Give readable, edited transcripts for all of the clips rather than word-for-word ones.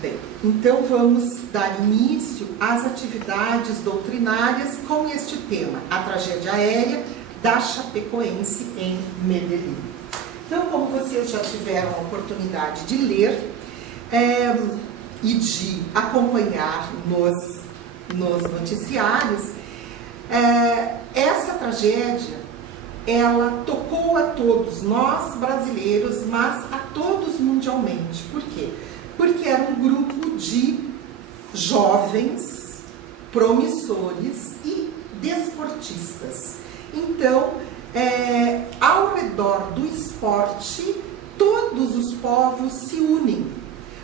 Bem, então vamos dar início às atividades doutrinárias com este tema, a tragédia aérea da Chapecoense em Medellín. Então, como vocês já tiveram a oportunidade de ler e de acompanhar nos noticiários, essa tragédia, ela tocou a todos nós brasileiros, mas a todos mundialmente. Por quê? Porque era um grupo de jovens, promissores e desportistas. Então, ao redor do esporte, todos os povos se unem,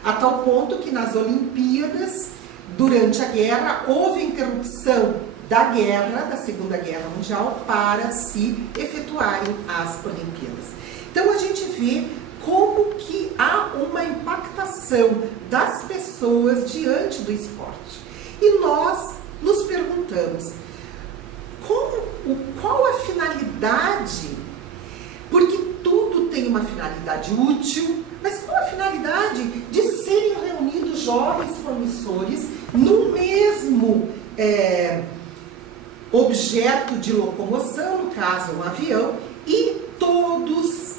a tal ponto que nas Olimpíadas, durante a guerra, houve interrupção da guerra, da Segunda Guerra Mundial, para se efetuarem as Olimpíadas. Então a gente vê como que há uma impactação das pessoas diante do esporte. E nós nos perguntamos, qual a finalidade? Porque tudo tem uma finalidade útil, mas qual a finalidade de serem reunidos jovens promissores no mesmo objeto de locomoção, no caso um avião, e todos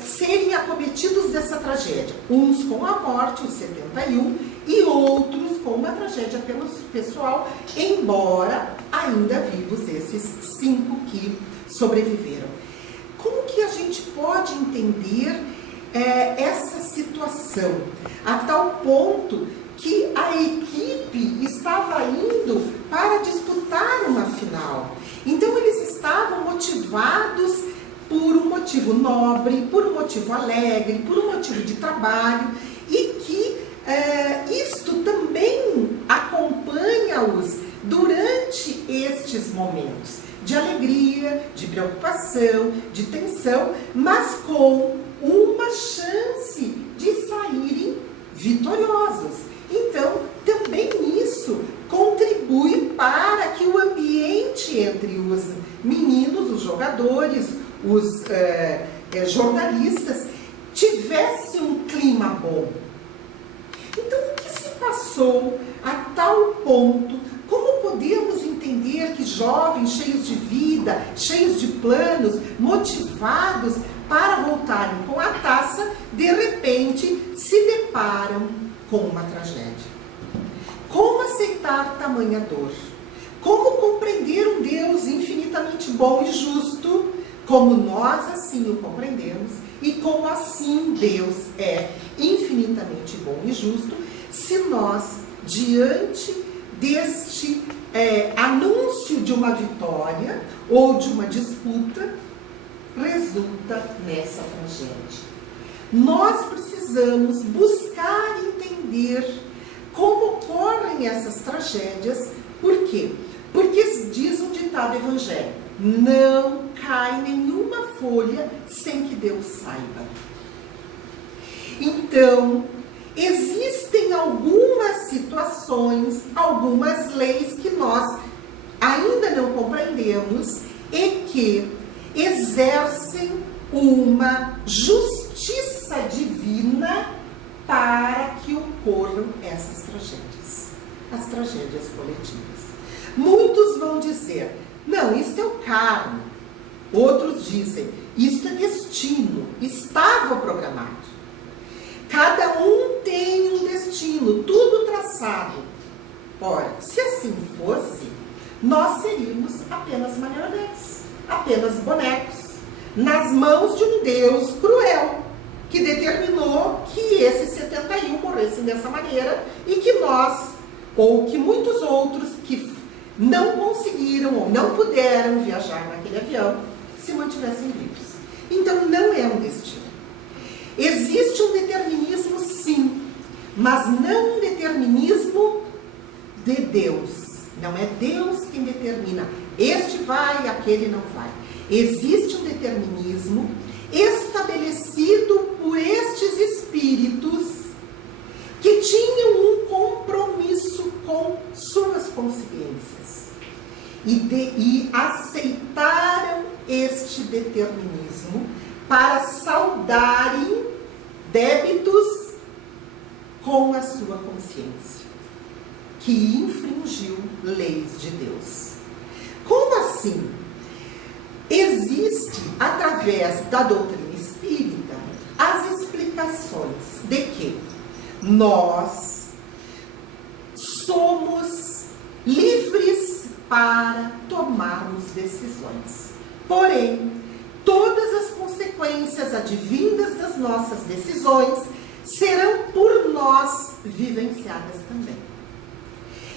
serem acometidos dessa tragédia, uns com a morte, os 71, e outros com uma tragédia pessoal, embora ainda vivos esses 5 que sobreviveram. Como que a gente pode entender essa situação, a tal ponto que a equipe estava indo para disputar uma final? Então eles estavam motivados por um motivo nobre, por um motivo alegre, por um motivo de trabalho, e que isto também acompanha-os durante estes momentos de alegria, de preocupação, de tensão, mas com uma chance de saírem vitoriosos. Então, também isso contribui para que o ambiente entre os meninos, os jogadores, os jornalistas, tivesse um clima bom. Então, o que se passou a tal ponto? Como podemos entender que jovens cheios de vida, cheios de planos, motivados para voltarem com a taça, de repente se deparam com uma tragédia? Como aceitar tamanha dor? Como compreender um Deus infinitamente bom e justo, como nós assim o compreendemos, e como assim Deus é infinitamente bom e justo, se nós, diante deste anúncio de uma vitória ou de uma disputa, resulta nessa tragédia? Nós precisamos buscar entender como ocorrem essas tragédias. Por quê? Porque diz um ditado evangélico: não cai nenhuma folha sem que Deus saiba. Então, existem algumas situações, algumas leis que nós ainda não compreendemos e que exercem uma justiça divina para que ocorram essas tragédias, as tragédias coletivas. Muitos vão dizer: não, isto é o karma. Outros dizem: isto é destino, estava programado. Cada um tem um destino, tudo traçado. Ora, se assim fosse, nós seríamos apenas marionetes, apenas bonecos, nas mãos de um Deus cruel, que determinou que esses 71 morressem dessa maneira e que nós, ou que muitos outros que não conseguiram ou não puderam viajar naquele avião, se mantivessem vivos. Então não é um destino. Existe um determinismo, sim, mas não um determinismo de Deus. Não é Deus quem determina, este vai, aquele não vai. Existe um determinismo estabelecido por estes espíritos que tinham um compromisso com suas consciências e aceitaram este determinismo para saldarem débitos com a sua consciência, que infringiu leis de Deus. Como assim? Existe, através da doutrina espírita, as explicações de que nós somos livres para tomarmos decisões. Porém, todas as consequências advindas das nossas decisões serão por nós vivenciadas também.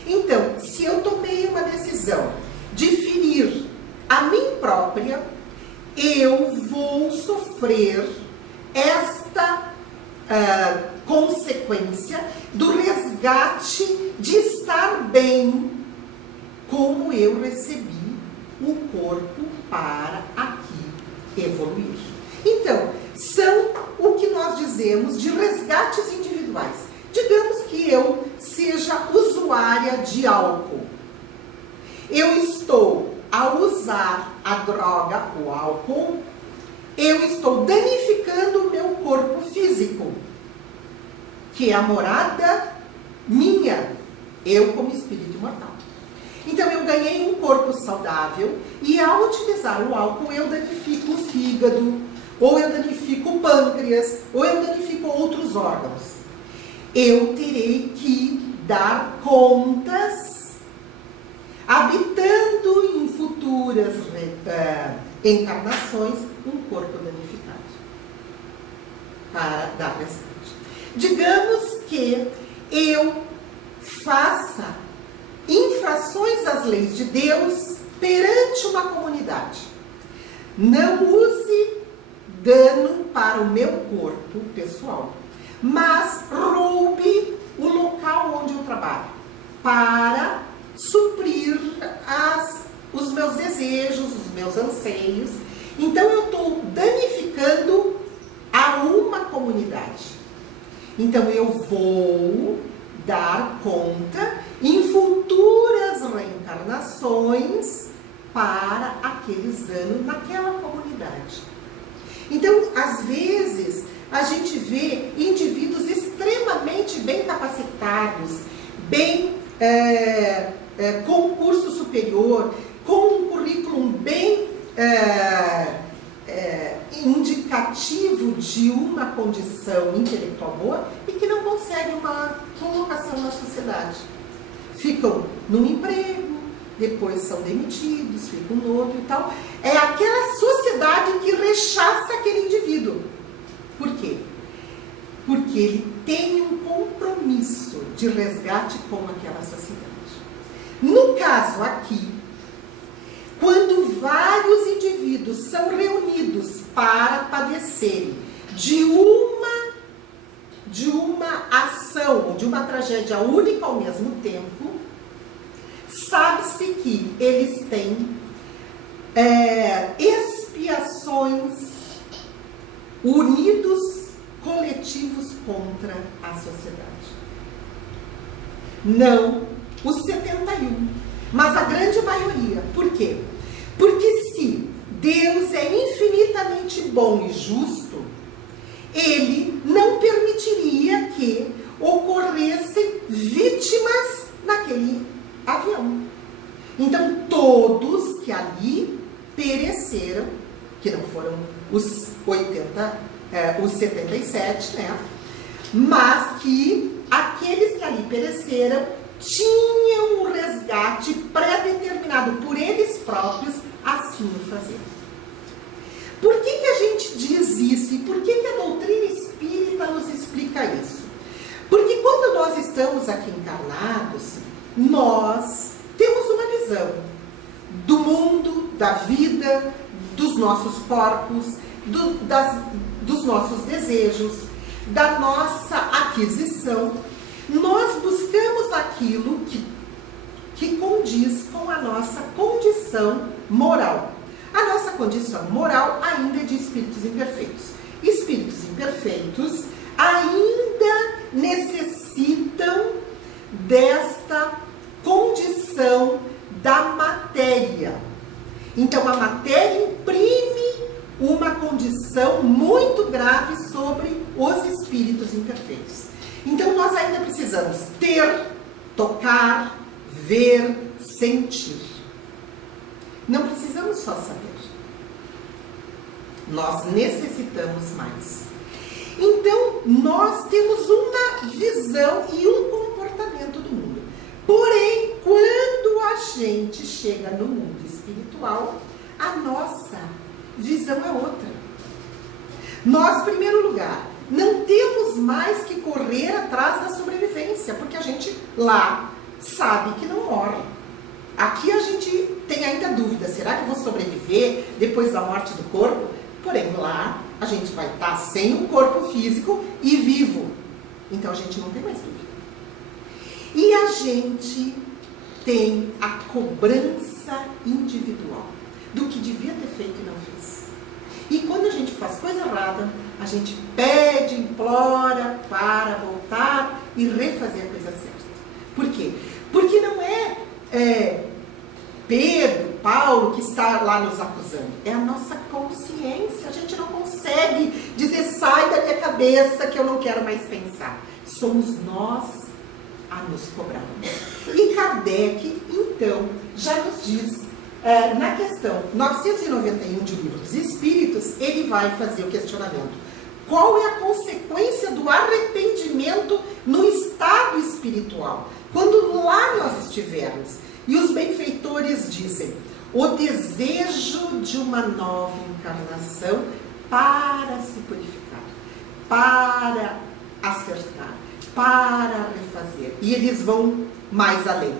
Então, se eu tomei uma decisão de ferir a mim própria, eu vou sofrer esta consequência do resgate de estar bem, como eu recebi o corpo para aqui evoluir. Então, são o que nós dizemos de resgates individuais. Digamos que eu seja usuária de álcool. Eu estou, ao usar a droga, o álcool, eu estou danificando o meu corpo físico, que é a morada minha, eu como espírito imortal. Então eu ganhei um corpo saudável e ao utilizar o álcool eu danifico o fígado, ou eu danifico o pâncreas, ou eu danifico outros órgãos. Eu terei que dar contas, habitando em futuras encarnações, um corpo danificado, para dar resgate. Digamos que eu faça infrações às leis de Deus perante uma comunidade. Não use dano para o meu corpo pessoal, mas roube o local onde eu trabalho para suprir os meus desejos, os meus anseios. Então eu estou danificando a uma comunidade. Então eu vou dar conta em futuras reencarnações para aqueles danos naquela comunidade. Então, às vezes, a gente vê indivíduos extremamente bem capacitados, com um curso superior, com um currículo bem indicativo de uma condição intelectual boa e que não conseguem uma colocação na sociedade. Ficam num emprego, depois são demitidos, ficam no outro e tal. É aquela sociedade que rechaça aquele indivíduo. Por quê? Porque ele tem um compromisso de resgate com aquela sociedade. No caso aqui, quando vários indivíduos são reunidos para padecerem de uma ação, de uma tragédia única ao mesmo tempo, sabe-se que eles têm expiações unidos, coletivos contra a sociedade. Não os 71, mas a grande maioria. Por quê? Porque se Deus é infinitamente bom e justo, Ele não permitiria que ocorressem vítimas naquele avião. Então, todos que ali pereceram, que não foram os 77, né? Mas que aqueles que ali pereceram tinham um resgate pré-determinado por eles próprios assim o fazer. Por que a gente diz isso? E por que a doutrina espírita nos explica isso? Porque quando nós estamos aqui encarnados, nós temos uma visão do mundo, da vida, dos nossos corpos, dos nossos desejos, da nossa aquisição. Nós buscamos aquilo que condiz com a nossa condição moral. A nossa condição moral ainda é de espíritos imperfeitos. Espíritos imperfeitos ainda necessitam desta condição da matéria. Então, a matéria imprime uma condição muito grave sobre os espíritos imperfeitos. Então, nós ainda precisamos ter, tocar, ver, sentir. Não precisamos só saber. Nós necessitamos mais. Então, nós temos uma visão e um comportamento do mundo. Porém, quando a gente chega no mundo espiritual, a nossa visão é outra. Nós, em primeiro lugar, não temos mais que correr atrás da sobrevivência, porque a gente lá sabe que não morre. Aqui a gente tem ainda dúvida, será que eu vou sobreviver depois da morte do corpo? Porém, lá a gente vai estar sem o corpo físico e vivo. Então a gente não tem mais dúvida. E a gente tem a cobrança individual do que devia ter feito e não fez. E quando a gente faz coisa errada, a gente pede, implora para voltar e refazer a coisa certa. Por quê? Porque não é Pedro, Paulo que está lá nos acusando. É a nossa consciência. A gente não consegue dizer, sai da minha cabeça que eu não quero mais pensar. Somos nós a nos cobrar. E Kardec, então, já nos diz, na questão 991 de O Livro dos Espíritos, ele vai fazer o questionamento. Qual é a consequência do arrependimento no estado espiritual? Quando lá nós estivermos, e os benfeitores dizem, o desejo de uma nova encarnação para se purificar, para acertar, para refazer. E eles vão mais além.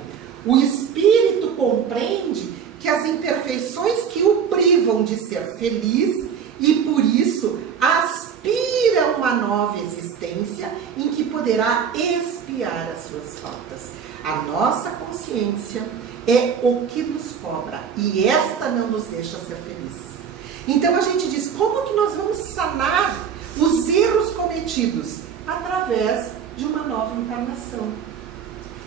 O espírito compreende que as imperfeições que o privam de ser feliz e por isso aspira a uma nova existência em que poderá expiar as suas faltas. A nossa consciência é o que nos cobra e esta não nos deixa ser felizes. Então a gente diz, como que nós vamos sanar os erros cometidos? Através de uma nova encarnação.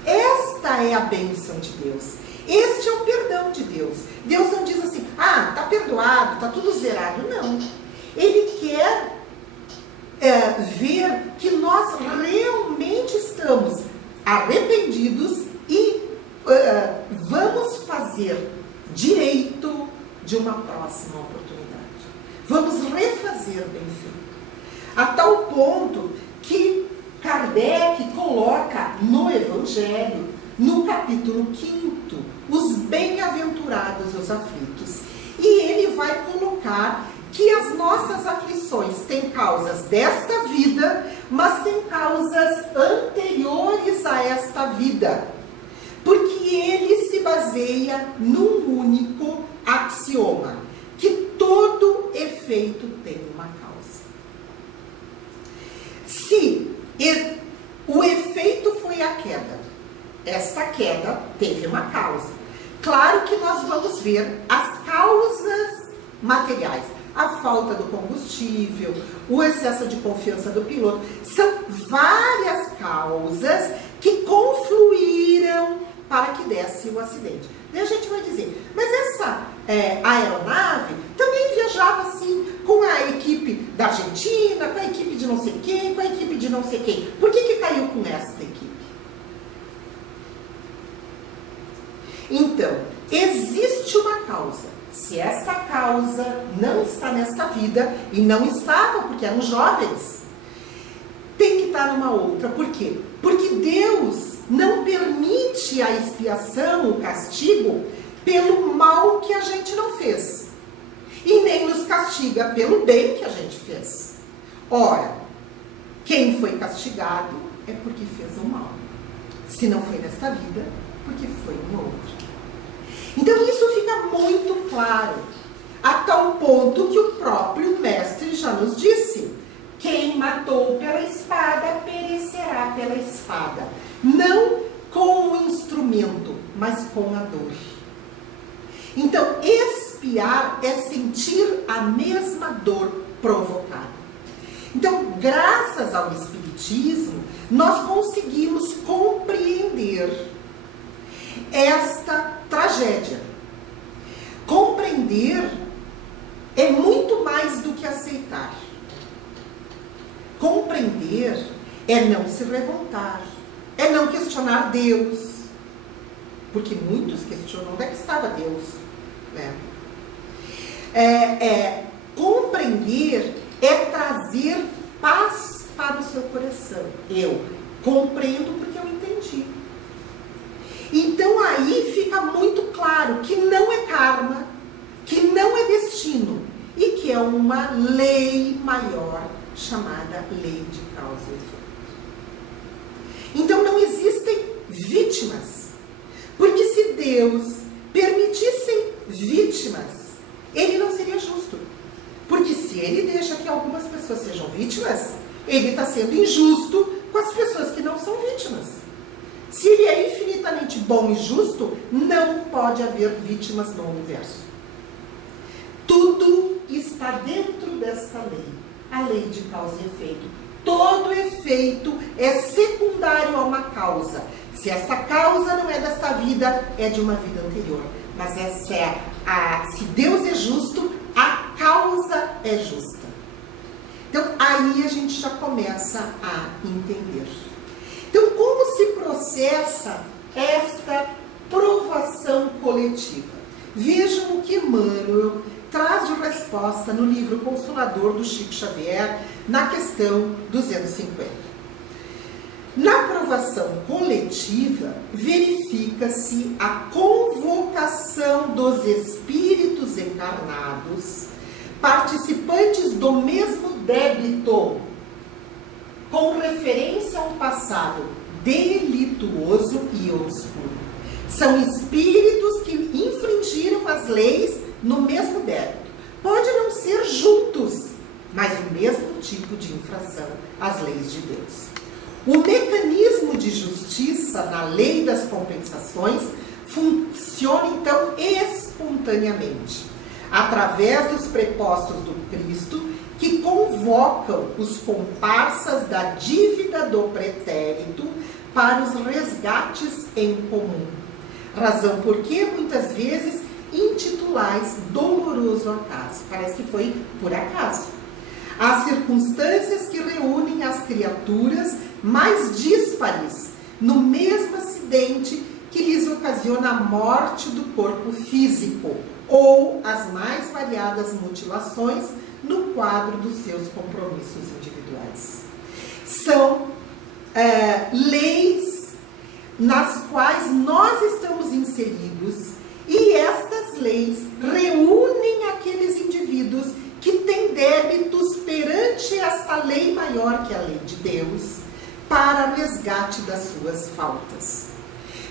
Esta é a bênção de Deus. Este é o perdão de Deus. Deus não diz assim, está perdoado, está tudo zerado. Não. Ele quer ver que nós realmente estamos arrependidos e vamos fazer direito de uma próxima oportunidade. Vamos refazer bem feito. A tal ponto que Kardec coloca no Evangelho, no capítulo 5º, os bem-aventurados os aflitos. E ele vai colocar que as nossas aflições têm causas desta vida, mas têm causas anteriores a esta vida. Porque ele se baseia num único axioma, que todo efeito tem uma causa. Se o efeito foi a queda, esta queda teve uma causa. Claro que nós vamos ver as causas materiais. A falta do combustível, o excesso de confiança do piloto. São várias causas que confluíram para que desse o acidente. E a gente vai dizer, mas essa aeronave também viajava assim com a equipe da Argentina, com a equipe de não sei quem, com a equipe de não sei quem. Por que caiu com essa equipe? Então, existe uma causa. Se esta causa não está nesta vida, e não estava porque eram jovens, tem que estar numa outra. Por quê? Porque Deus não permite a expiação, o castigo, pelo mal que a gente não fez. E nem nos castiga pelo bem que a gente fez. Ora, quem foi castigado é porque fez o mal. Se não foi nesta vida, porque foi em outra. Então isso fica muito claro, a tal ponto que o próprio mestre já nos disse, quem matou pela espada, perecerá pela espada, não com o instrumento, mas com a dor. Então expiar é sentir a mesma dor provocada. Então, graças ao Espiritismo, nós conseguimos compreender esta tragédia. Compreender é muito mais do que aceitar. Compreender é não se revoltar, é não questionar Deus, porque muitos questionam onde é que estava Deus, né? Compreender é trazer paz para o seu coração. Eu compreendo porque eu entendi. Então aí fica muito claro que não é karma, que não é destino, e que é uma lei maior chamada lei de causa e efeito. Então não existem vítimas, porque se Deus permitisse vítimas, ele não seria justo. Porque se ele deixa que algumas pessoas sejam vítimas, ele está sendo injusto com as pessoas que não são vítimas. Se ele é infinitamente bom e justo, não pode haver vítimas no universo. Tudo está dentro desta lei, a lei de causa e efeito. Todo efeito é secundário a uma causa. Se esta causa não é desta vida, é de uma vida anterior. Mas se Deus é justo, a causa é justa. Então, aí a gente já começa a entender. Então, como se processa esta provação coletiva? Vejam o que Emmanuel traz de resposta no livro Consolador do Chico Xavier, na questão 250. Na provação coletiva, verifica-se a convocação dos espíritos encarnados, participantes do mesmo débito, com referência a um passado delituoso e obscuro. São espíritos que infringiram as leis no mesmo débito. Pode não ser juntos, mas o mesmo tipo de infração às leis de Deus. O mecanismo de justiça na lei das compensações funciona, então, espontaneamente, através dos prepostos do Cristo, que convocam os comparsas da dívida do pretérito para os resgates em comum. Razão por que, muitas vezes, intitulais doloroso acaso. Parece que foi por acaso. As circunstâncias que reúnem as criaturas mais díspares no mesmo acidente que lhes ocasiona a morte do corpo físico ou as mais variadas mutilações no quadro dos seus compromissos individuais. São leis nas quais nós estamos inseridos, e estas leis reúnem aqueles indivíduos que têm débitos perante esta lei maior que é a lei de Deus, para resgate das suas faltas.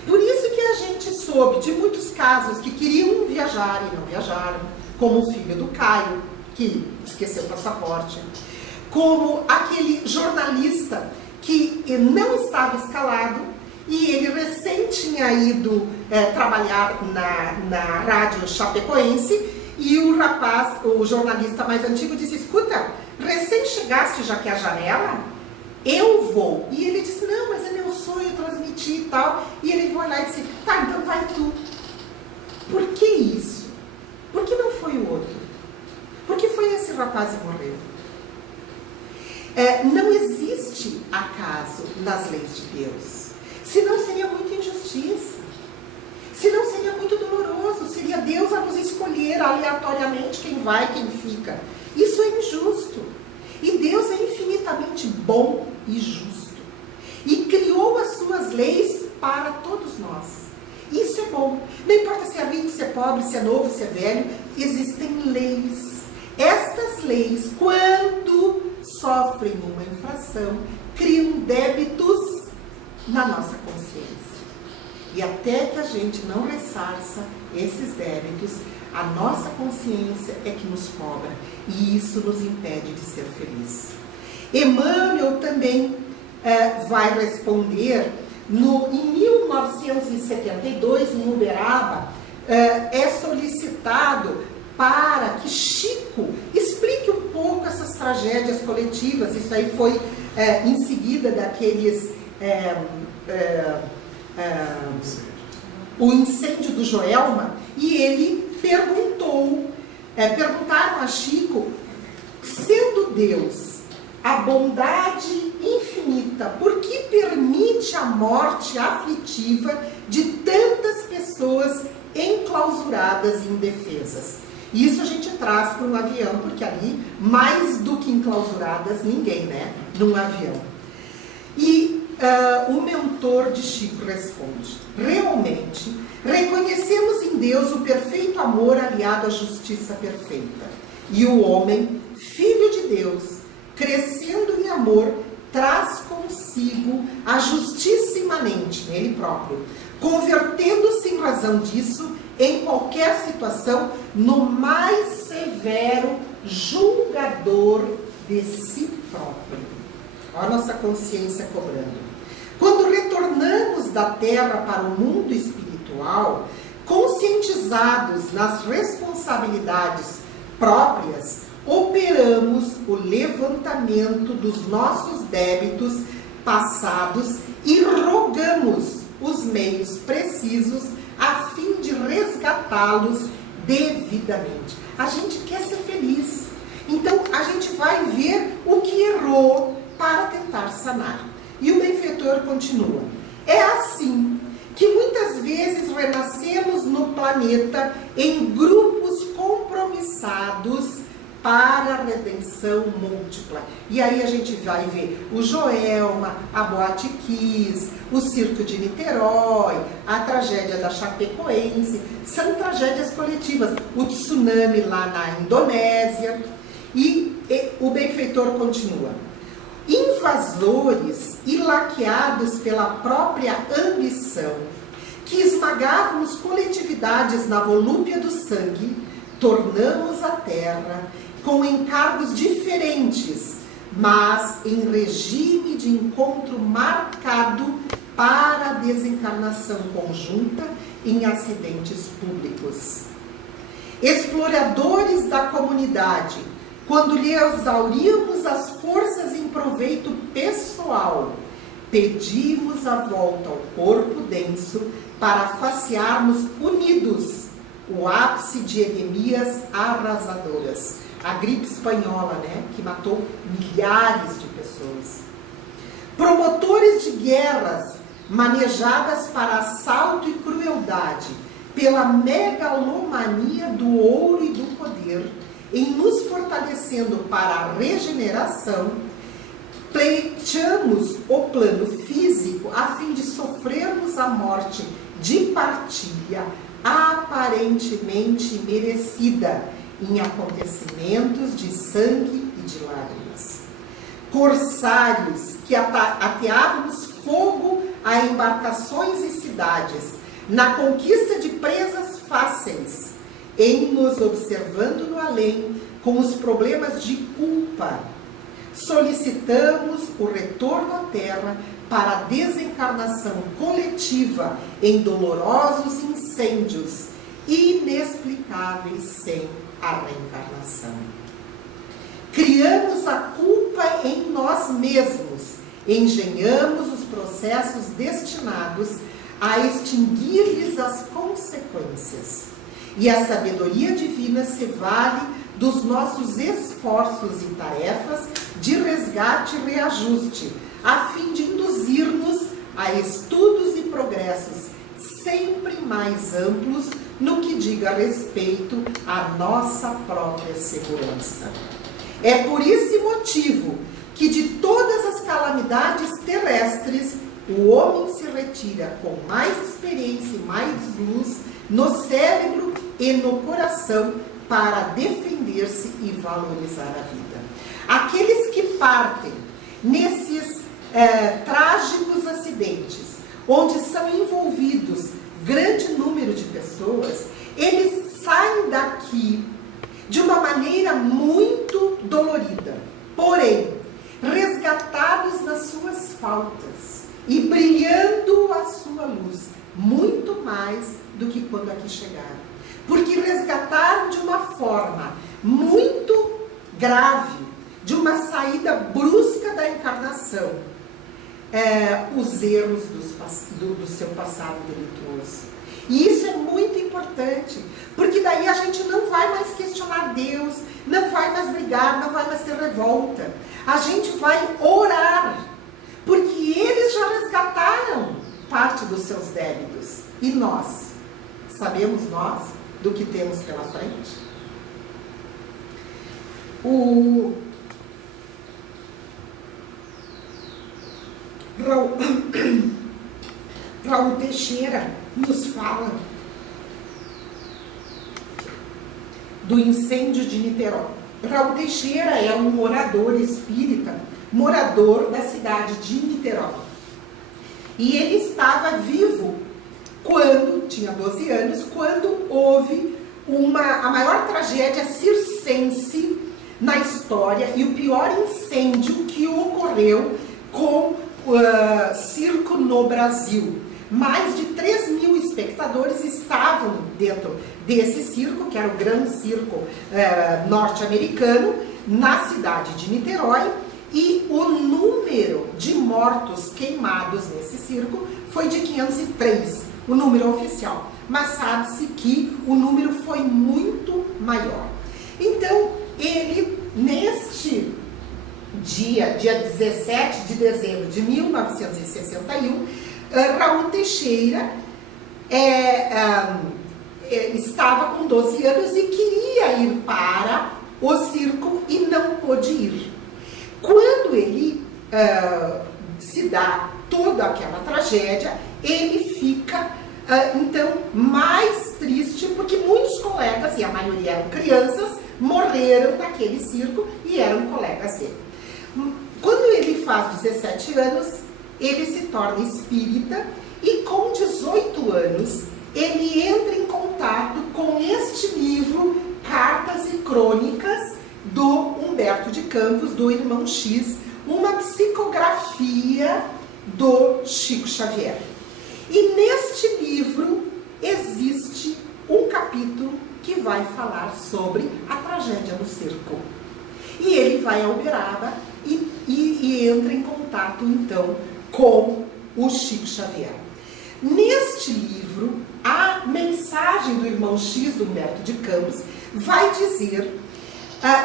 Por isso que a gente soube de muitos casos que queriam viajar e não viajaram, como o filho do Caio, que esqueceu o passaporte, como aquele jornalista que não estava escalado e ele recém tinha ido trabalhar na rádio chapecoense, e o rapaz, o jornalista mais antigo, disse: escuta, recém chegaste, já que é a janela, eu vou. E ele disse: não, mas é meu sonho transmitir e tal. E ele foi lá e disse: tá, então vai tu. Por que isso? Por que não foi o outro? Por que foi esse rapaz e morreu? Não existe acaso nas leis de Deus. Senão seria muita injustiça. Senão seria muito doloroso. Seria Deus a nos escolher aleatoriamente quem vai, quem fica. Isso é injusto. E Deus é infinitamente bom e justo. E criou as suas leis para todos nós. Isso é bom. Não importa se é rico, se é pobre, se é novo, se é velho. Existem leis. Estas leis, quando sofrem uma infração, criam débitos na nossa consciência. E até que a gente não ressarça esses débitos, a nossa consciência é que nos cobra. E isso nos impede de ser feliz. Emmanuel também vai responder, em 1972, em Uberaba, é solicitado para que Chico explique um pouco essas tragédias coletivas. Isso aí foi em seguida daqueles... o incêndio do Joelma, e ele perguntaram a Chico, sendo Deus a bondade infinita, porque permite a morte aflitiva de tantas pessoas enclausuradas e indefesas. E isso a gente traz para um avião, porque ali, mais do que enclausuradas, ninguém, né? Num avião. E o mentor de Chico responde: realmente, reconhecemos em Deus o perfeito amor aliado à justiça perfeita. E o homem, filho de Deus, crescendo em amor, traz consigo a justiça imanente nele próprio, convertendo-se em razão disso, em qualquer situação, no mais severo julgador de si próprio. Olha a nossa consciência cobrando. Quando retornamos da Terra para o mundo espiritual, conscientizados nas responsabilidades próprias, operamos o levantamento dos nossos débitos passados e rogamos os meios precisos a fim de resgatá-los devidamente. A gente quer ser feliz, então a gente vai ver o que errou para tentar sanar. E o benfeitor continua: é assim que muitas vezes renascemos no planeta em grupos compromissados para a redenção múltipla. E aí a gente vai ver o Joelma, a Boate Kiss, o Circo de Niterói, a tragédia da Chapecoense. São tragédias coletivas. O tsunami lá na Indonésia. E o benfeitor continua: invasores e laqueados pela própria ambição, que esmagávamos coletividades na volúpia do sangue, tornamos a terra com encargos diferentes, mas em regime de encontro marcado para a desencarnação conjunta em acidentes públicos. Exploradores da comunidade, quando lhe exauríamos as forças em proveito pessoal, pedimos a volta ao corpo denso para facearmos unidos o ápice de epidemias arrasadoras. A gripe espanhola, né, que matou milhares de pessoas. Promotores de guerras manejadas para assalto e crueldade, pela megalomania do ouro e do poder, em nos fortalecendo para a regeneração, pleiteamos o plano físico a fim de sofrermos a morte de partilha aparentemente merecida em acontecimentos de sangue e de lágrimas. Corsários que ateávamos fogo a embarcações e cidades, na conquista de presas fáceis, em nos observando no além com os problemas de culpa. Solicitamos o retorno à Terra para a desencarnação coletiva em dolorosos incêndios inexplicáveis sem a reencarnação. Criamos a culpa em nós mesmos, engenhamos os processos destinados a extinguir-lhes as consequências. E a sabedoria divina se vale dos nossos esforços e tarefas de resgate e reajuste, a fim de induzir-nos a estudos e progressos sempre mais amplos no que diga respeito à nossa própria segurança. É por esse motivo que de todas as calamidades terrestres, o homem se retira com mais experiência e mais luz no cérebro e no coração para defender-se e valorizar a vida. Aqueles que partem nesses trágicos acidentes, onde são envolvidos grande número de pessoas, eles saem daqui de uma maneira muito dolorida, porém, resgatados nas suas faltas e brilhando a sua luz, muito mais do que quando aqui chegaram. Porque resgataram de uma forma muito grave, de uma saída brusca da encarnação, os erros do seu passado delituoso. E isso é muito importante, porque daí a gente não vai mais questionar Deus, não vai mais brigar, não vai mais ter revolta. A gente vai orar, porque eles já resgataram parte dos seus débitos. E nós? Sabemos nós do que temos pela frente? O Raul Teixeira nos fala do incêndio de Niterói. Raul Teixeira é um orador espírita, morador da cidade de Niterói. E ele estava vivo quando, tinha 12 anos, quando houve a maior tragédia circense na história e o pior incêndio que ocorreu com circo no Brasil. Mais de 3.000 espectadores estavam dentro desse circo, que era o Grande Circo norte-americano, na cidade de Niterói, e o número de mortos queimados nesse circo foi de 503, o número oficial. Mas sabe-se que o número foi muito maior. Então, ele, neste dia 17 de dezembro de 1961, Raul Teixeira estava com 12 anos e queria ir para o circo e não pôde ir. Quando ele se dá toda aquela tragédia, ele fica, então, mais triste, porque muitos colegas, e a maioria eram crianças, morreram naquele circo e eram colegas dele. Quando ele faz 17 anos, ele se torna espírita e com 18 anos ele entra em contato com este livro, Cartas e Crônicas, do Humberto de Campos, do Irmão X, uma psicografia do Chico Xavier. E neste livro existe um capítulo que vai falar sobre a tragédia no circo. E ele vai a Uberaba e entra em contato, então, com o Chico Xavier. Neste livro, a mensagem do Irmão X, do Humberto de Campos, vai dizer,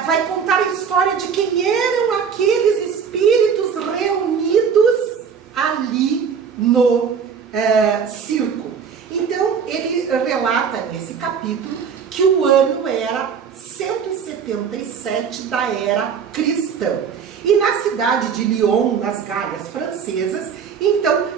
vai contar a história de quem eram aqueles espíritos reunidos ali no circo. Então, ele relata nesse capítulo que o ano era 177 da era cristã. E na cidade de Lyon, nas Galhas francesas, então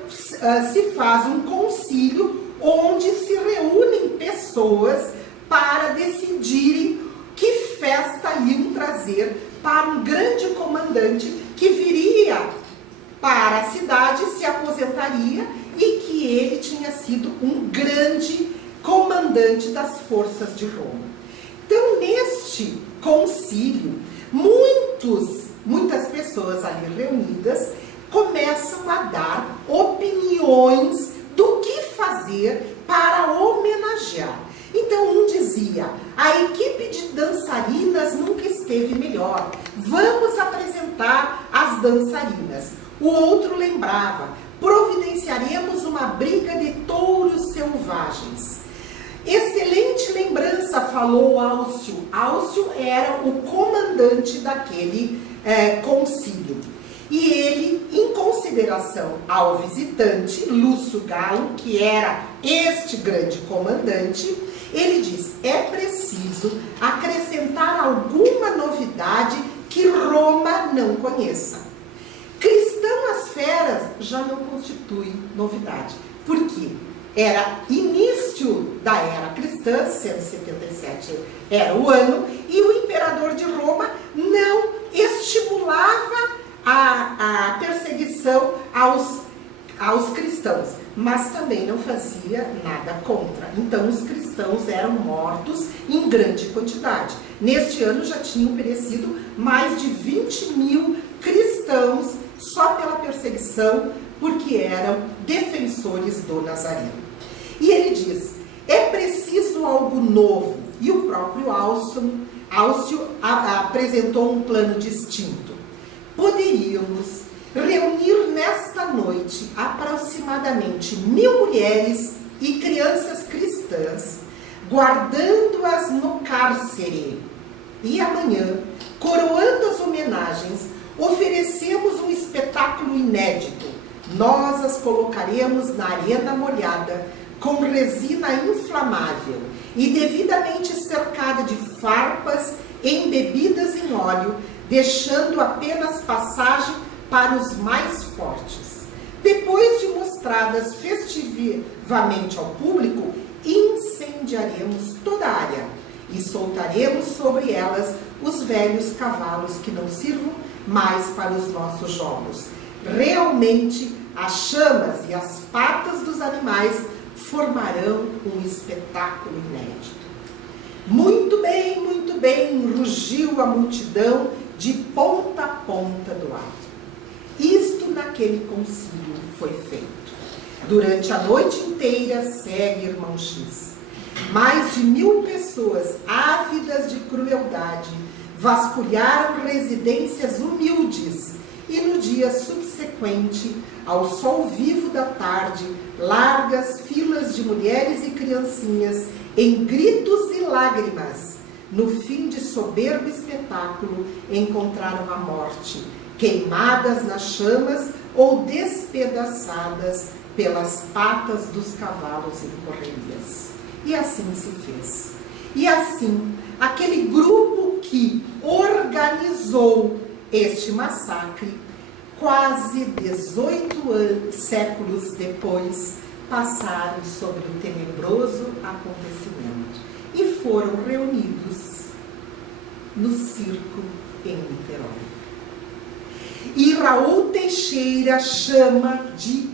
se faz um concílio onde se reúnem pessoas para decidirem que festa iam trazer para um grande comandante que viria para a cidade, se aposentaria e que ele tinha sido um grande comandante das forças de Roma. Então, neste concílio, muitas pessoas ali reunidas começam a dar opiniões do que fazer para homenagear. Então, um dizia, a equipe de dançarinas nunca esteve melhor, vamos apresentar as dançarinas. O outro lembrava, providenciaremos uma briga de touros selvagens. Excelente lembrança, falou Álcio. Álcio era o comandante daquele concílio. E ele, em consideração ao visitante, Lúcio Galo, que era este grande comandante, ele diz, é preciso acrescentar alguma novidade que Roma não conheça. Cristão às feras já não constitui novidade. Por quê? Era início da era cristã, 177 era o ano, e o imperador de Roma não estimulava a perseguição aos cristãos, mas também não fazia nada contra. Então os cristãos eram mortos em grande quantidade. Neste ano já tinham perecido mais de 20.000 cristãos só pela perseguição, porque eram defensores do Nazareno. E ele diz, é preciso algo novo. E o próprio Álcio apresentou um plano distinto. Poderíamos reunir nesta noite aproximadamente 1.000 mulheres e crianças cristãs, guardando-as no cárcere. E amanhã, coroando as homenagens, oferecemos um espetáculo inédito. Nós as colocaremos na arena molhada, com resina inflamável e devidamente cercada de farpas embebidas em óleo, deixando apenas passagem para os mais fortes. Depois de mostradas festivamente ao público, incendiaremos toda a área e soltaremos sobre elas os velhos cavalos que não sirvam mais para os nossos jogos. Realmente, as chamas e as patas dos animais formarão um espetáculo inédito. Muito bem, rugiu a multidão de ponta a ponta do ato. Isto naquele concílio foi feito. Durante a noite inteira, segue irmão X, mais de 1000 pessoas ávidas de crueldade vasculharam residências humildes e no dia subsequente, ao sol vivo da tarde, largas filas de mulheres e criancinhas em gritos e lágrimas, no fim de soberbo espetáculo, encontraram a morte, queimadas nas chamas ou despedaçadas pelas patas dos cavalos em correrias. E assim se fez. E assim, aquele grupo que organizou este massacre, quase 18 séculos depois, passaram sobre o tenebroso acontecimento e foram reunidos no circo em Niterói. E Raul Teixeira chama de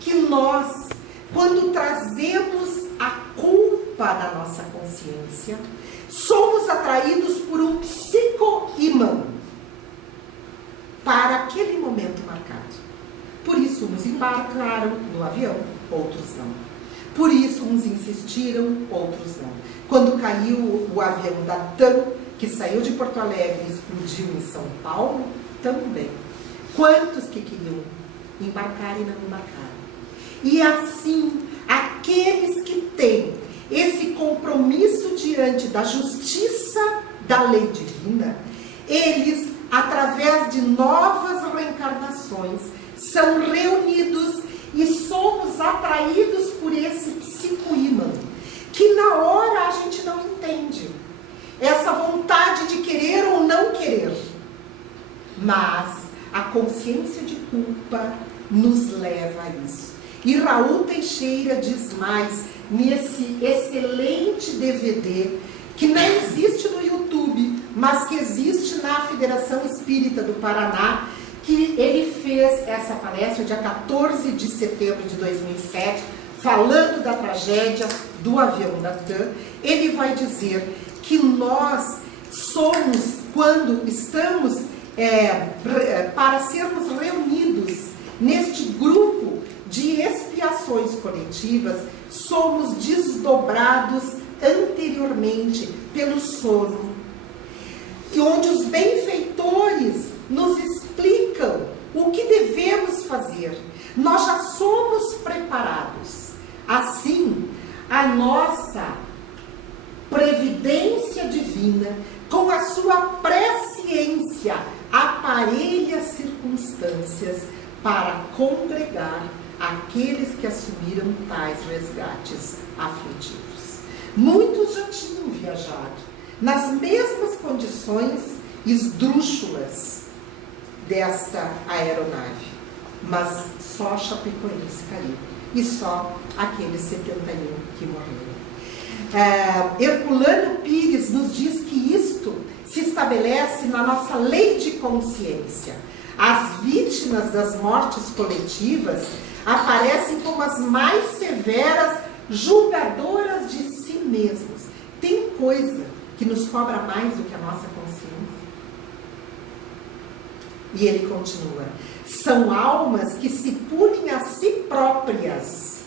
que nós, quando trazemos a culpa da nossa consciência, somos atraídos por um psicoimã para aquele momento marcado. Por isso, uns embarcaram no avião, outros não. Por isso, uns insistiram, outros não. Quando caiu o avião da TAM, que saiu de Porto Alegre e explodiu em São Paulo, também. Quantos que queriam embarcar e não embarcaram? E assim, aqueles que têm esse compromisso diante da justiça da lei divina, eles, através de novas reencarnações, são reunidos e somos atraídos por esse psicoímã, que na hora a gente não entende. Essa vontade de querer ou não querer. Mas a consciência de culpa nos leva a isso. E Raul Teixeira diz mais, nesse excelente DVD, que não existe no YouTube, mas que existe na Federação Espírita do Paraná, que ele fez essa palestra dia 14 de setembro de 2007, falando da tragédia do avião da TAM. Ele vai dizer que nós somos, quando estamos para sermos reunidos neste grupo de expiações coletivas, somos desdobrados anteriormente pelo sono, e onde os benfeitores nos explicam o que devemos fazer. Nós já somos preparados. Assim, a nossa previdência divina, com a sua presciência, aparelha circunstâncias para congregar aqueles que assumiram tais resgates aflitivos. Muitos já tinham viajado nas mesmas condições esdrúxulas desta aeronave, mas só Chapecoense caiu, e só aqueles 71 que morreram. Herculano Pires nos diz que isto se estabelece na nossa lei de consciência. As vítimas das mortes coletivas aparecem como as mais severas julgadoras de si mesmos. Tem coisa que nos cobra mais do que a nossa consciência? E ele continua: são almas que se punem a si próprias,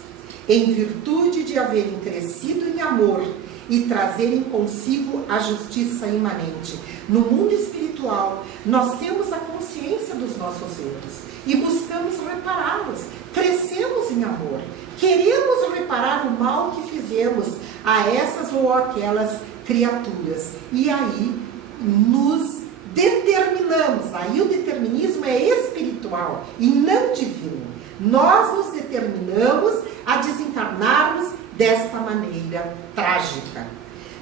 em virtude de haverem crescido em amor e trazerem consigo a justiça imanente. No mundo espiritual, nós temos a consciência dos nossos erros e buscamos repará-los. Crescemos em amor, queremos reparar o mal que fizemos a essas ou aquelas criaturas. E aí nos determinamos. Aí o determinismo é espiritual e não divino. Nós nos determinamos a desencarnarmos desta maneira trágica.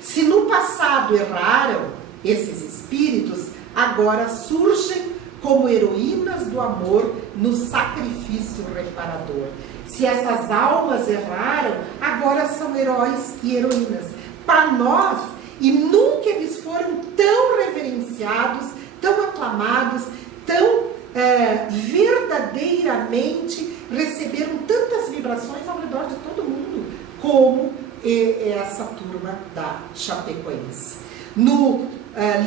Se no passado erraram esses espíritos, agora surgem como heroínas do amor no sacrifício reparador. Se essas almas erraram, agora são heróis e heroínas. Para nós, e nunca eles foram tão reverenciados, tão aclamados, tão verdadeiramente receberam tantas vibrações ao redor de todo mundo, como essa turma da Chapecoense. No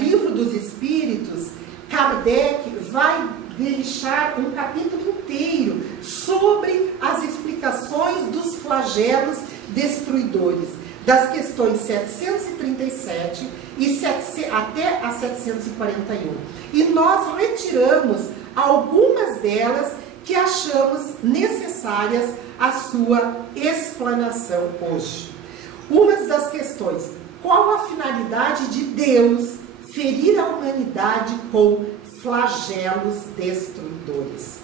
Livro dos Espíritos, Kardec vai deixar um capítulo inteiro sobre as explicações dos flagelos destruidores, das questões 737 até a 741. E nós retiramos algumas delas que achamos necessárias a sua explanação hoje. Uma das questões: qual a finalidade de Deus ferir a humanidade com flagelos destruidores?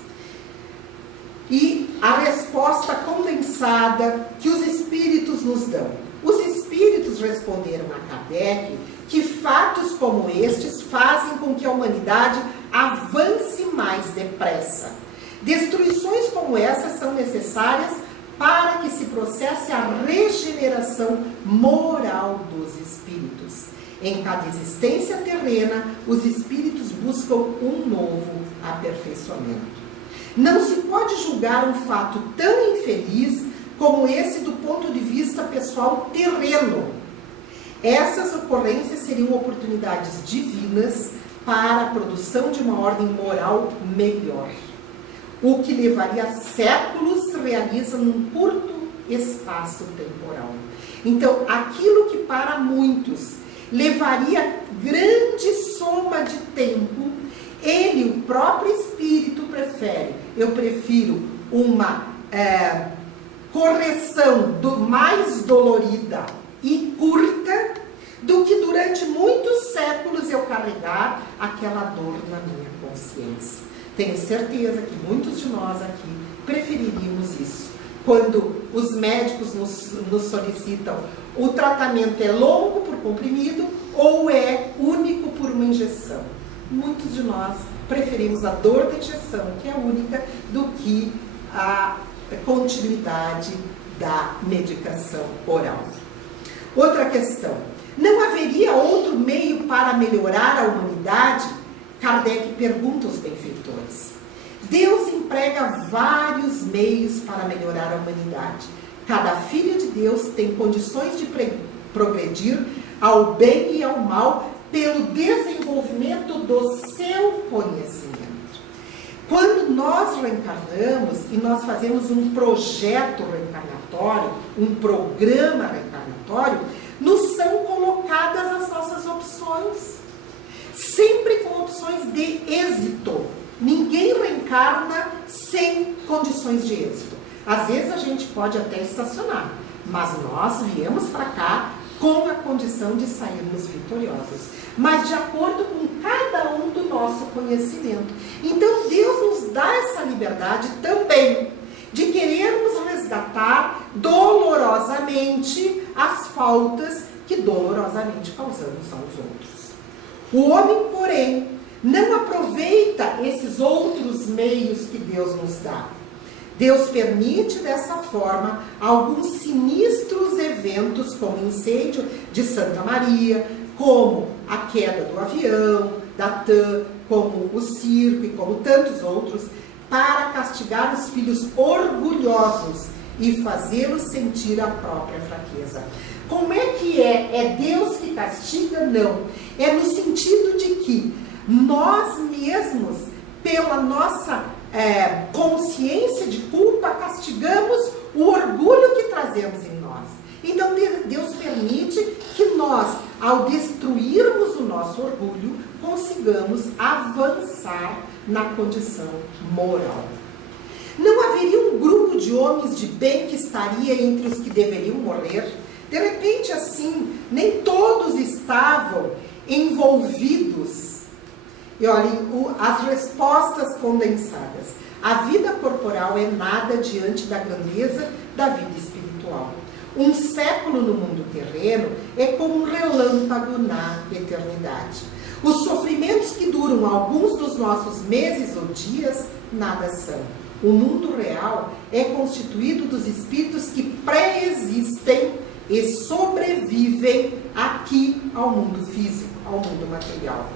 E a resposta condensada que os espíritos nos dão. Os espíritos responderam a Kardec que fatos como estes fazem com que a humanidade avance mais depressa. Destruições como essas são necessárias para que se processe a regeneração moral dos espíritos. Em cada existência terrena, os espíritos buscam um novo aperfeiçoamento. Não se pode julgar um fato tão infeliz como esse do ponto de vista pessoal terreno. Essas ocorrências seriam oportunidades divinas para a produção de uma ordem moral melhor. O que levaria séculos se realiza num curto espaço temporal. Então, aquilo que para muitos levaria grande soma de tempo, ele, o próprio espírito, prefere. Eu prefiro uma correção mais dolorida e curta do que durante muitos séculos eu carregar aquela dor na minha consciência. Tenho certeza que muitos de nós aqui preferiríamos isso. Quando os médicos nos solicitam, o tratamento é longo por comprimido ou é único por uma injeção. Muitos de nós preferimos a dor da injeção, que é única, do que a continuidade da medicação oral. Outra questão: não haveria outro meio para melhorar a humanidade? Kardec pergunta aos benfeitores. Deus emprega vários meios para melhorar a humanidade. Cada filho de Deus tem condições de progredir ao bem e ao mal pelo desenvolvimento do seu conhecimento. Quando nós reencarnamos e nós fazemos um projeto reencarnatório, um programa reencarnatório, nos são colocadas as nossas opções, sempre com opções de êxito. Ninguém reencarna sem condições de êxito. Às vezes a gente pode até estacionar, mas nós viemos para cá com a condição de sairmos vitoriosos, mas de acordo com cada um do nosso conhecimento. Então Deus nos dá essa liberdade também de querermos resgatar dolorosamente as faltas que dolorosamente causamos aos outros. O homem, porém, não aproveita esses outros meios que Deus nos dá. Deus permite dessa forma alguns sinistros eventos, como o incêndio de Santa Maria, como a queda do avião, da TAM, como o circo e como tantos outros, para castigar os filhos orgulhosos e fazê-los sentir a própria fraqueza. Como é que é? É Deus que castiga? Não. É no sentido de que nós mesmos, pela nossa consciência de culpa, castigamos o orgulho que trazemos em nós. Então Deus permite que nós, ao destruirmos o nosso orgulho, consigamos avançar na condição moral. Não haveria um grupo de de homens de bem que estaria entre os que deveriam morrer? De repente, assim, nem todos estavam envolvidos. E olhem, as respostas condensadas. A vida corporal é nada diante da grandeza da vida espiritual. Um século no mundo terreno é como um relâmpago na eternidade. Os sofrimentos que duram alguns dos nossos meses ou dias, nada são. O mundo real é constituído dos espíritos que pré-existem e sobrevivem aqui ao mundo físico, ao mundo material.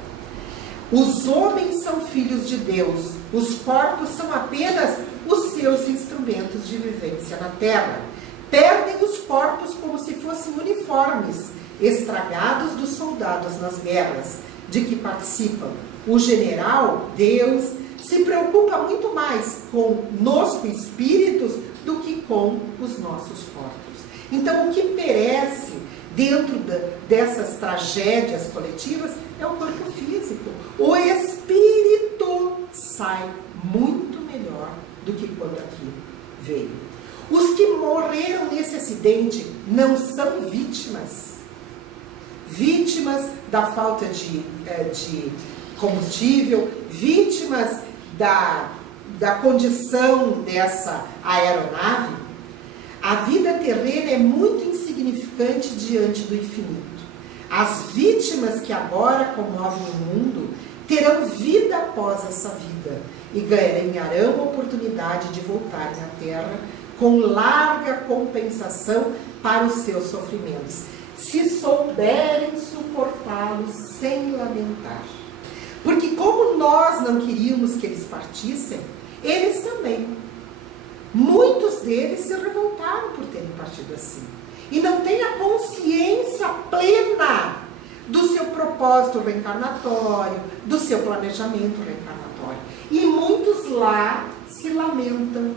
Os homens são filhos de Deus, os corpos são apenas os seus instrumentos de vivência na Terra. Perdem os corpos como se fossem uniformes, estragados dos soldados nas guerras de que participam. O general, Deus, se preocupa muito mais conosco, espíritos, do que com os nossos corpos. Então, o que perece dentro dessas tragédias coletivas é o corpo físico. O espírito sai muito melhor do que quando aqui veio. Os que morreram nesse acidente não são vítimas da falta de combustível, vítimas da condição dessa aeronave. A vida terrena é muito insignificante diante do infinito. As vítimas que agora comovem o mundo terão vida após essa vida e ganharão a oportunidade de voltarem à Terra com larga compensação para os seus sofrimentos, se souberem suportá-los sem lamentar. Porque como nós não queríamos que eles partissem, eles também. Muitos deles se revoltaram por terem partido assim. E não têm a consciência plena do seu propósito reencarnatório, do seu planejamento reencarnatório. E muitos lá se lamentam,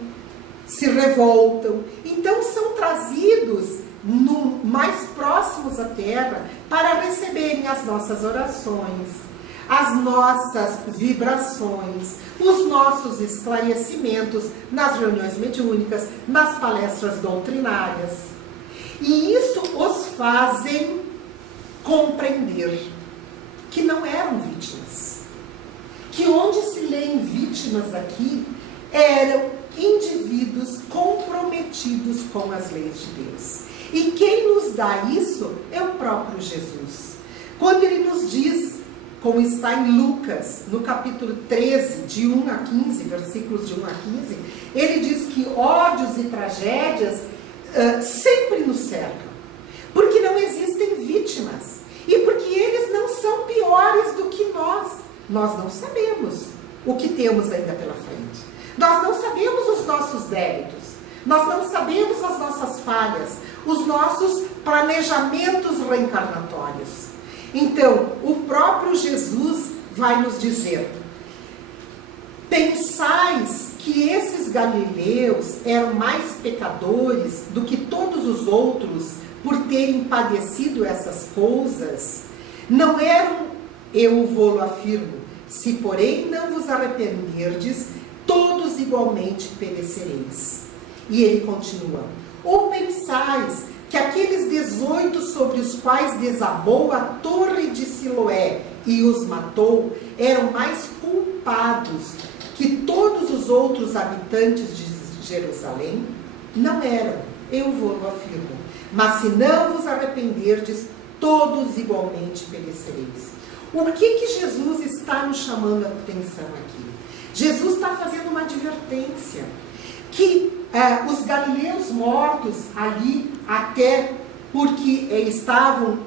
se revoltam. Então são trazidos mais próximos à Terra para receberem as nossas orações, as nossas vibrações, os nossos esclarecimentos nas reuniões mediúnicas, nas palestras doutrinárias. E isso os fazem compreender que não eram vítimas. Que onde se leem vítimas aqui eram indivíduos comprometidos com as leis de Deus. E quem nos dá isso é o próprio Jesus. Quando ele nos diz, como está em Lucas, no capítulo 13, de 1 a 15, versículos de 1 a 15, ele diz que ódios e tragédias sempre nos cercam, porque não existem vítimas, e porque eles não são piores do que nós. Nós não sabemos o que temos ainda pela frente. Nós não sabemos os nossos débitos, nós não sabemos as nossas falhas, os nossos planejamentos reencarnatórios. Então, o próprio Jesus vai nos dizer: pensais que esses galileus eram mais pecadores do que todos os outros por terem padecido essas coisas? Não eram, eu vou-lo afirmo, se porém não vos arrependerdes, todos igualmente perecereis. E ele continua: ou pensais que aqueles 18 sobre os quais desabou a torre de Siloé e os matou, eram mais culpados que todos os outros habitantes de Jerusalém? Não eram, eu vou-lo afirmo. Mas se não vos arrependerdes, todos igualmente perecereis. O que Jesus está nos chamando a atenção aqui? Jesus está fazendo uma advertência, que os galileus mortos ali, até porque estavam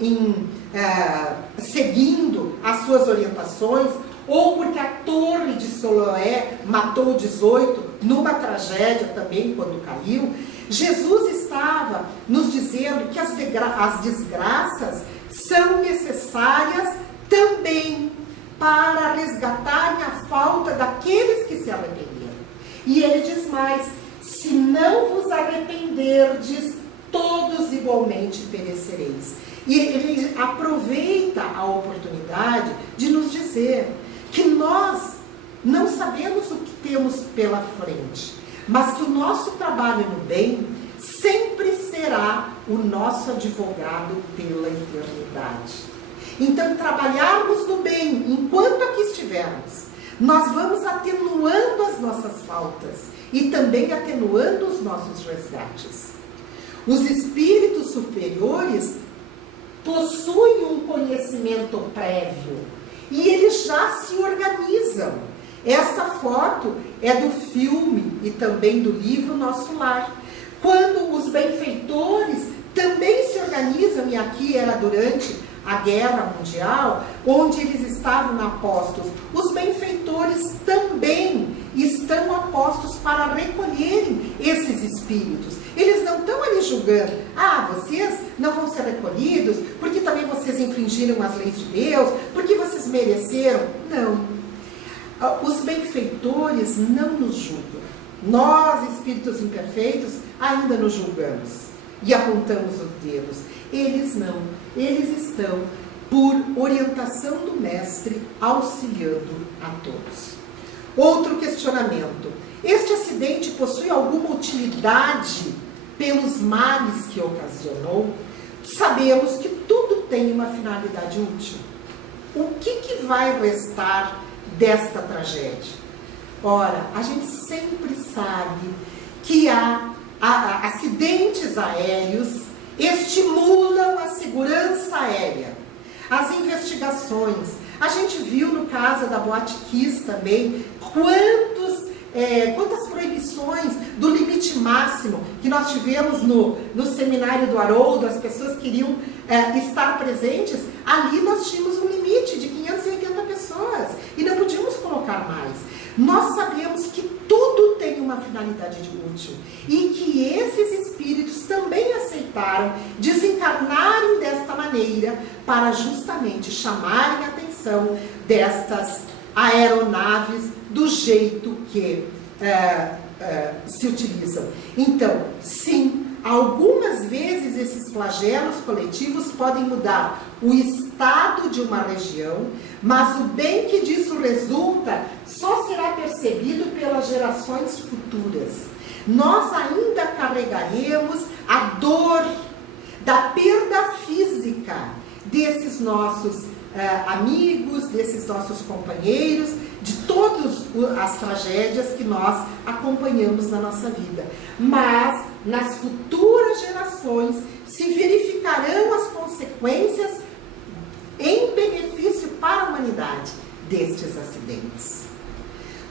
seguindo as suas orientações, ou porque a torre de Siloé matou 18 numa tragédia também quando caiu, Jesus estava nos dizendo que as desgraças são necessárias também para resgatarem a falta daqueles que se arrependeram. E ele diz mais: se não vos arrependerdes, todos igualmente perecereis. E ele aproveita a oportunidade de nos dizer que nós não sabemos o que temos pela frente, mas que o nosso trabalho no bem sempre será o nosso advogado pela eternidade. Então, trabalharmos no bem enquanto aqui estivermos, nós vamos atenuando as nossas faltas e também atenuando os nossos resgates. Os espíritos superiores possuem um conhecimento prévio e eles já se organizam. Esta foto é do filme e também do livro Nosso Lar, quando os benfeitores também se organizam, e aqui era durante a Guerra Mundial, onde eles estavam apostos. Os benfeitores também estão apostos para recolherem esses espíritos. Eles não estão ali julgando, vocês não vão ser recolhidos, porque também vocês infringiram as leis de Deus, porque vocês mereceram. Não. Os benfeitores não nos julgam. Nós, espíritos imperfeitos, ainda nos julgamos e apontamos os dedos. Eles não. Eles estão, por orientação do Mestre, auxiliando a todos. Outro questionamento. Este acidente possui alguma utilidade pelos males que ocasionou? Sabemos que tudo tem uma finalidade útil. O que vai restar desta tragédia? Ora, a gente sempre sabe que acidentes aéreos estimulam a segurança aérea, as investigações. A gente viu no caso da Boate Kiss também quantas proibições do limite máximo que nós tivemos no seminário do Haroldo. As pessoas queriam estar presentes. Ali nós tínhamos um limite de 580 pessoas e não podíamos colocar mais. Nós sabemos que tudo tem uma finalidade útil e que esses espíritos também aceitaram desencarnarem desta maneira para justamente chamarem a atenção destas aeronaves do jeito que se utilizam. Então, sim, algumas vezes esses flagelos coletivos podem mudar o estado de uma região, mas o bem que disso resulta só será percebido pelas gerações futuras. Nós ainda carregaremos a dor da perda física desses nossos amigos, desses nossos companheiros, de todas as tragédias que nós acompanhamos na nossa vida. Mas nas futuras gerações se verificarão as consequências em benefício para a humanidade destes acidentes.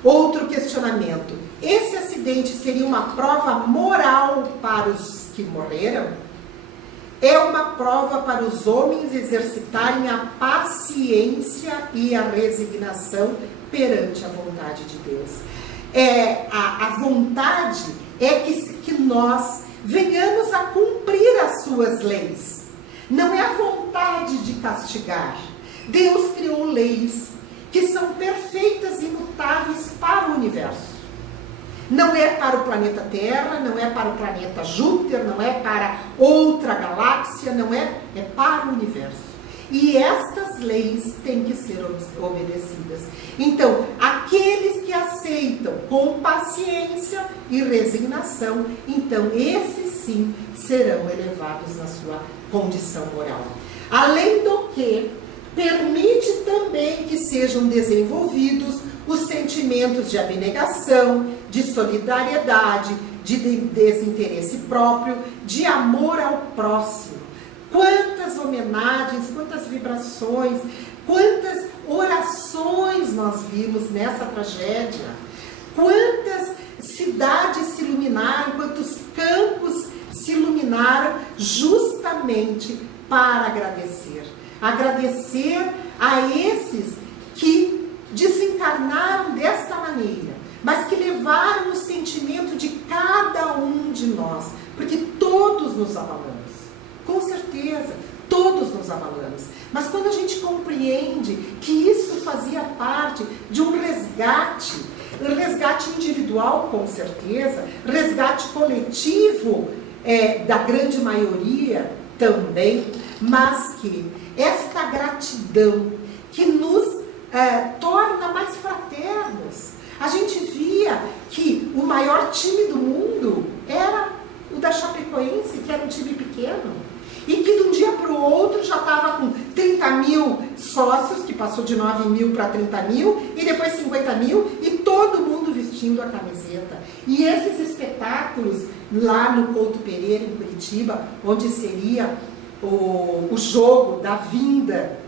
Outro questionamento. Esse acidente seria uma prova moral para os que morreram? É uma prova para os homens exercitarem a paciência e a resignação perante a vontade de Deus. A vontade é que nós venhamos a cumprir as suas leis. Não é a vontade de castigar. Deus criou leis que são perfeitas e imutáveis para o universo. Não é para o planeta Terra, não é para o planeta Júpiter, não é para outra galáxia, não é para o universo. E estas leis têm que ser obedecidas. Então, aqueles que aceitam com paciência e resignação, então esses sim serão elevados na sua condição moral. Além do que, permite também que sejam desenvolvidos os sentimentos de abnegação, de solidariedade, de desinteresse próprio, de amor ao próximo. Quantas homenagens, quantas vibrações, quantas orações nós vimos nessa tragédia. Quantas cidades se iluminaram, quantos campos se iluminaram justamente para agradecer. Agradecer a esses que desencarnaram desta maneira, mas que levaram o sentimento de cada um de nós, porque todos nos abalamos. Com certeza, todos nos abalamos. Mas quando a gente compreende que isso fazia parte de um resgate individual, com certeza, resgate coletivo da grande maioria também, mas que esta gratidão que nos torna mais fraternos. A gente via que o maior time do mundo era o da Chapecoense, que era um time pequeno, e que de um dia para o outro já estava com 30 mil sócios, que passou de 9 mil para 30 mil, e depois 50 mil, e todo mundo vestindo a camiseta. E esses espetáculos lá no Couto Pereira, em Curitiba, onde seria o jogo da vinda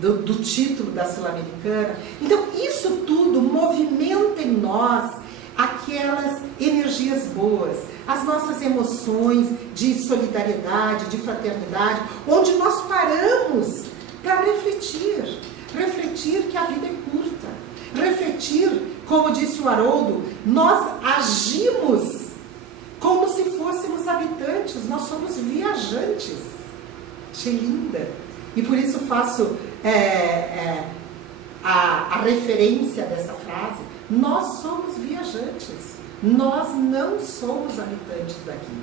do título da Sul-Americana. Então, isso tudo movimenta em nós aquelas energias boas, as nossas emoções de solidariedade, de fraternidade, onde nós paramos para refletir que a vida é curta, refletir, como disse o Haroldo, nós agimos como se fôssemos habitantes, nós somos viajantes. Achei linda. E por isso faço a referência dessa frase. Nós somos viajantes, nós não somos habitantes daqui.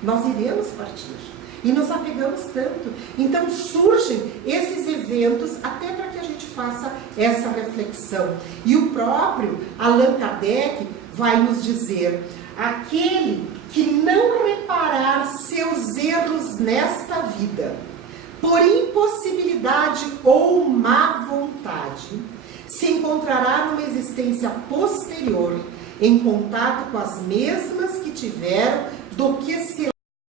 Nós iremos partir e nos apegamos tanto. Então surgem esses eventos até para que a gente faça essa reflexão. E o próprio Allan Kardec vai nos dizer: aquele que não reparar seus erros nesta vida, por impossibilidade ou má vontade, se encontrará numa existência posterior em contato com as mesmas que tiveram, do que se